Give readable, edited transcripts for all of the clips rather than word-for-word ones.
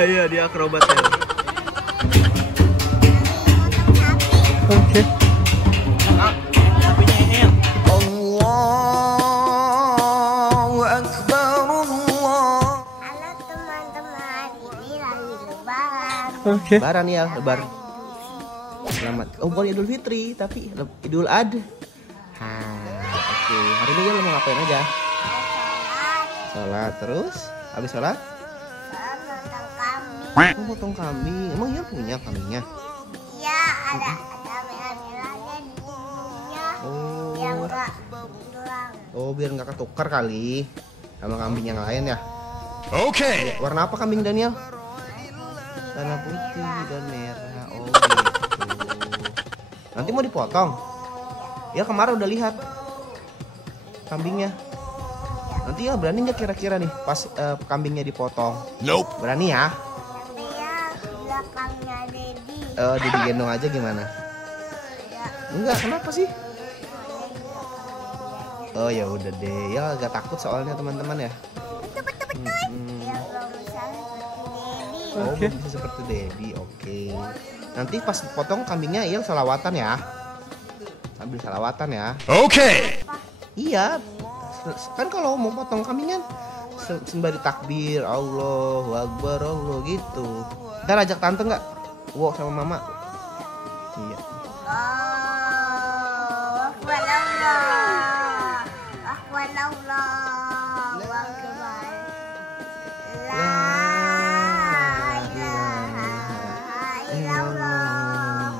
Iya dia akrobat ya. Oke. Allahu Akbar Allah. Halo teman-teman, ini lagi lebaran. Oke. Lebaran ya, lebar. Selamat. Oh, bukan Idul Fitri, tapi Idul Adha. Oke. Hari ini lo mau ngapain aja? Sholat terus. Habis sholat? Nonton kambing. Mau potong kambing. Emang iya punya kambingnya? Iya, ada merah-merahnya di bumbunya. Yang Oh. enggak tulang. Oh, biar nggak ketukar kali sama kambing yang lain ya. Oke. Warna apa kambing Daniel? Warna putih dan merah. Oh gitu. Nanti mau dipotong? Ya kemarin udah lihat kambingnya. Nanti ya berani nggak kira-kira nih pas kambingnya dipotong? Nope. Berani ya? Tapi ya belakangnya Dedi. Digendong aja gimana? Enggak, kenapa sih? Oh ya udah deh, ya agak takut soalnya teman-teman ya. Betul. Ya belum bisa seperti Dedi. Oh, Oke. bisa seperti Debbie, oke. Nanti pas potong kambingnya iya salawatan ya. Sambil salawatan ya. Oke. Iya. Kan kalau mau potong kambingnya sembari takbir, Allahu Akbar, Allah gitu. Ntar ajak tante nggak? Wow sama mama. Iya. Allahu Akbar, Allah. Akbar, Allahu Akbar. La ilaha illallah.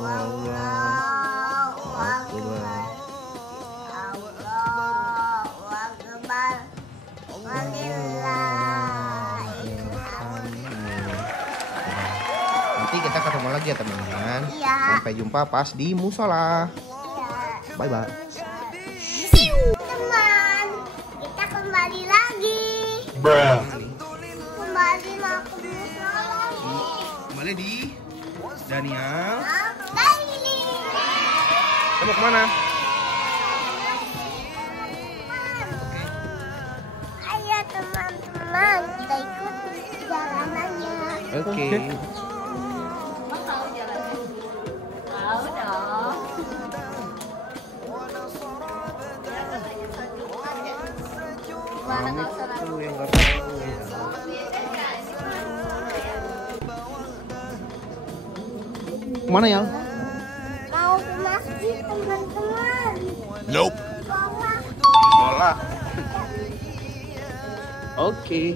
Wallahu akbar. Allahu akbar. Walillahil hamd. Nanti kita ketemu lagi ya teman-teman. Iya. Sampai jumpa pas di musola. Iya. Bye bye. Teman, kita kembali lagi. Bruh. Kembali mau ke musola. Kembali di Daniel. Daily. Kita mau kemana? Ayo teman-teman, kita ikut perjalanannya. Oke. Mami tuh yang nggak tahu ya. Kemana ya? Mau ke masjid teman-teman. Nope. Sholat. Sekolah. Oke.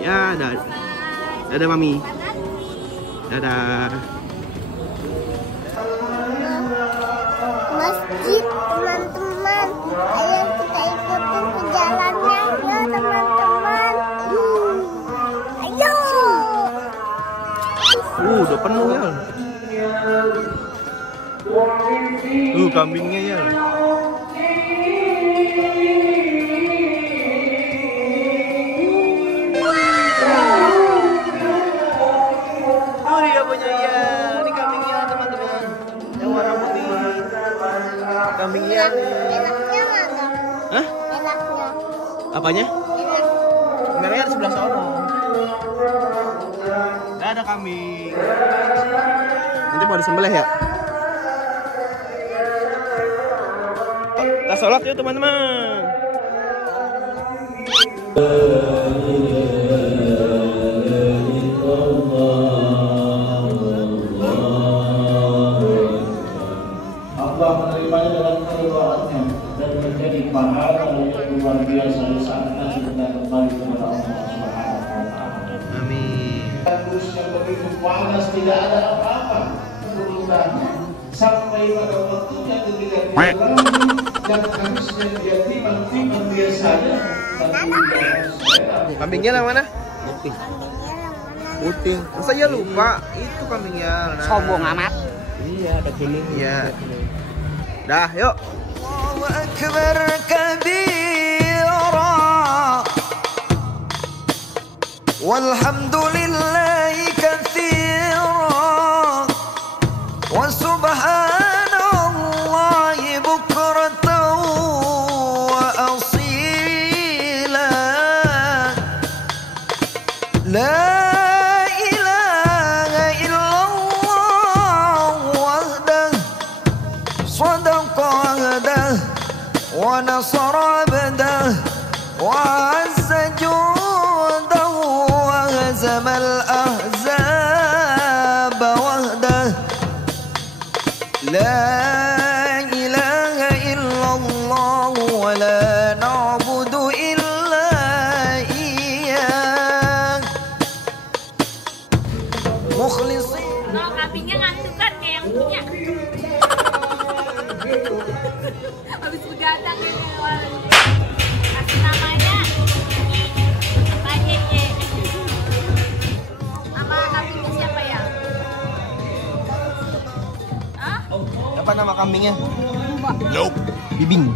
Ya, dadah mami. Dadah. Masjid teman-teman. Ayo kita ikutin perjalanannya ya teman-teman. Ayo. Udah penuh ya. Kambingnya ya. Oh dia punya ya. Ini kambingnya teman-teman. Yang warna putih. Kambingnya. Enaknya mana? Hah? Enaknya. Apanya? Enak. Merahnya di sebelah sono. Ada kambing. Nanti mau disembelih ya? Kita sholat yuk teman-teman. Allah menerimanya dengan keridhaannya dan menjadi pahala yang luar biasa di saat nanti kita kembali kepada Allah Subhanahu wa taala. Amin. Kudus yang begitu panas tidak ada apa-apa turunannya sampai pada waktunya ketika dia lagi dan harusnya dia timbang-timbang biasanya tapi dia harus rela. Kambingnya yang mana? Kambingnya yang mana? Putih. Masa ya lupa? Itu kambingnya. Nah. Sombong amat. Iya, ada gini. Iya. Dah, yuk. Allahu Akbar kabira. Walhamdulillahi katsira. Wa subhanallahi bukratan عهده ونصر عبده وعز جنده وهزم الأحزاب وحده لا إله إلا الله ولا نعبد إلا إياه مخلصين. Kalau kambingnya ngantuk kan kayak yang punya. Habis begadang ini kasih namanya Pak Yeye. Nama kambingnya siapa ya? Hah? Apa nama kambingnya? Nope. Bibing.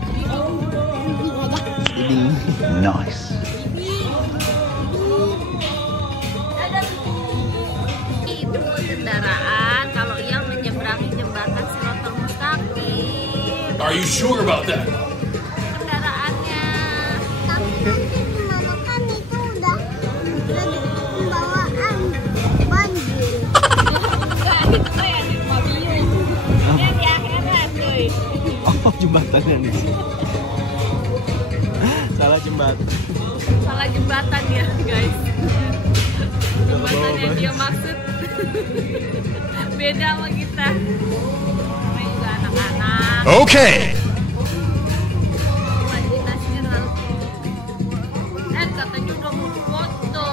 Bibing. Nice. Itu kendaraan kalau yang menyeberangi jembatan Siratal Mustaqim. Are you sure about that? Kendaraannya. Tapi nanti gimana kan itu udah pembawaan banjir. Enggak, itu mah yang di pavilion. Ini di akhirat, cuy. Oh, jembatannya nih. Salah jembatan. Salah jembatan ya, guys. Jembatan yang dia maksud beda sama kita. Namanya juga anak-anak. Okay. Imajinasinya terlalu katanya udah mau foto.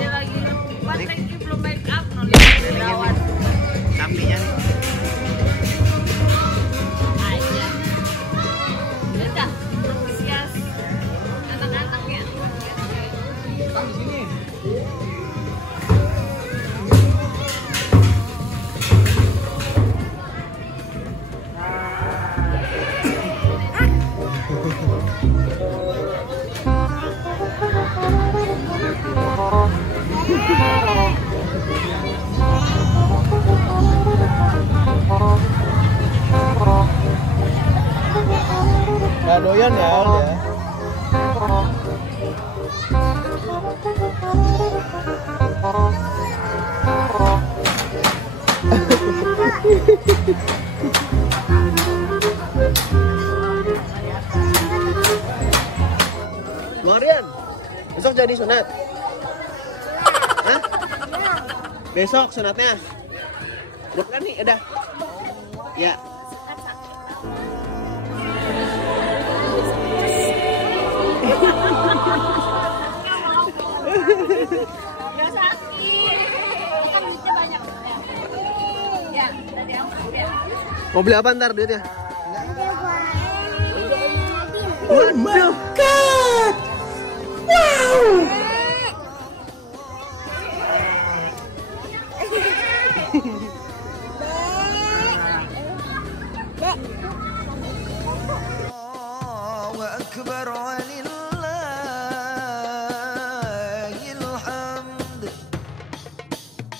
Dia lagi lagi belum make up, no lihat jerawat Kambingnya aja. Udah, antusias anak-anak ya. nggak doyan ya udah. Marian, besok jadi sunat? Hah? Besok sunatnya? Bukan nih, udah. Ya. Nggak sakit. Kan duitnya banyak ya. Ya, tadi aku ya. Mau beli apa ntar duitnya? Udah Waduh, cut! Wow! الله أكبر ولله الحمد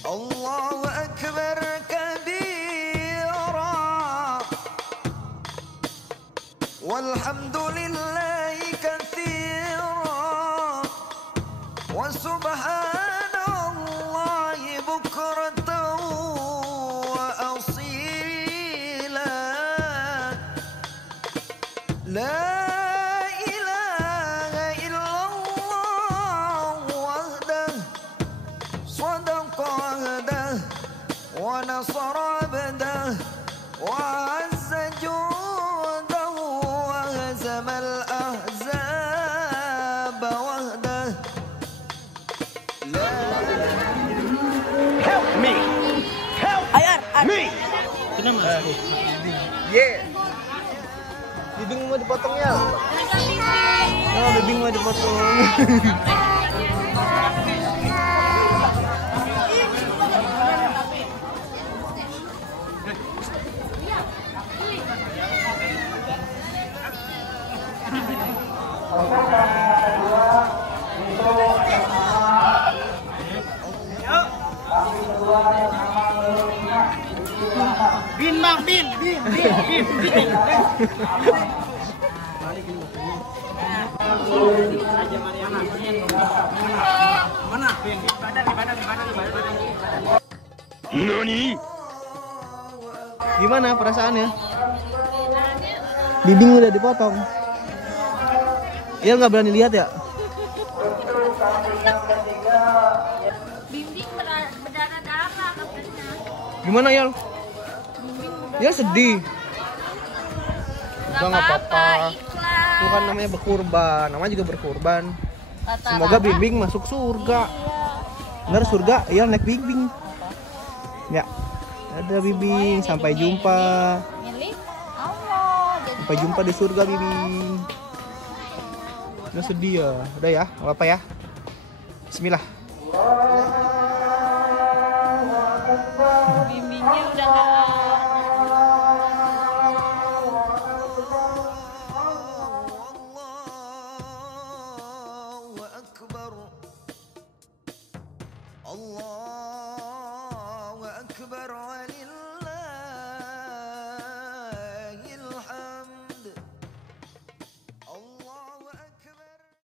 الله أكبر كبيرا والحمد لله كثيرا وسبحان الله بكرة وأصيلا لا إله إلا الله وحده صدق عهده ونصر عبده وعز جنده وهزم الأحزاب وحده لا Help me! Help me! Yeah! Bibing mau dipotongnya? Oh, bibing mau dipotong. Bin bang, bin. Mana? Bin. Di badan. Nani? Gimana perasaannya? Bimbing udah dipotong. Iya nggak berani lihat ya? Bimbing berdarah-darah katanya. Gimana ya? Ya sedih. Udah nggak apa-apa. Ikhlas. Itu kan namanya berkurban. Namanya juga berkurban. Kata Semoga Rara, Bimbing masuk surga. Bener surga? Iya naik Bimbing. Ya. Ada Bimbing. Sampai jumpa. milik Allah. Jadi Sampai jumpa di surga Bimbing. Udah sedih ya. Udah ya. Nggak apa-apa ya. Bismillah. bimbingnya udah nggak. الله أكبر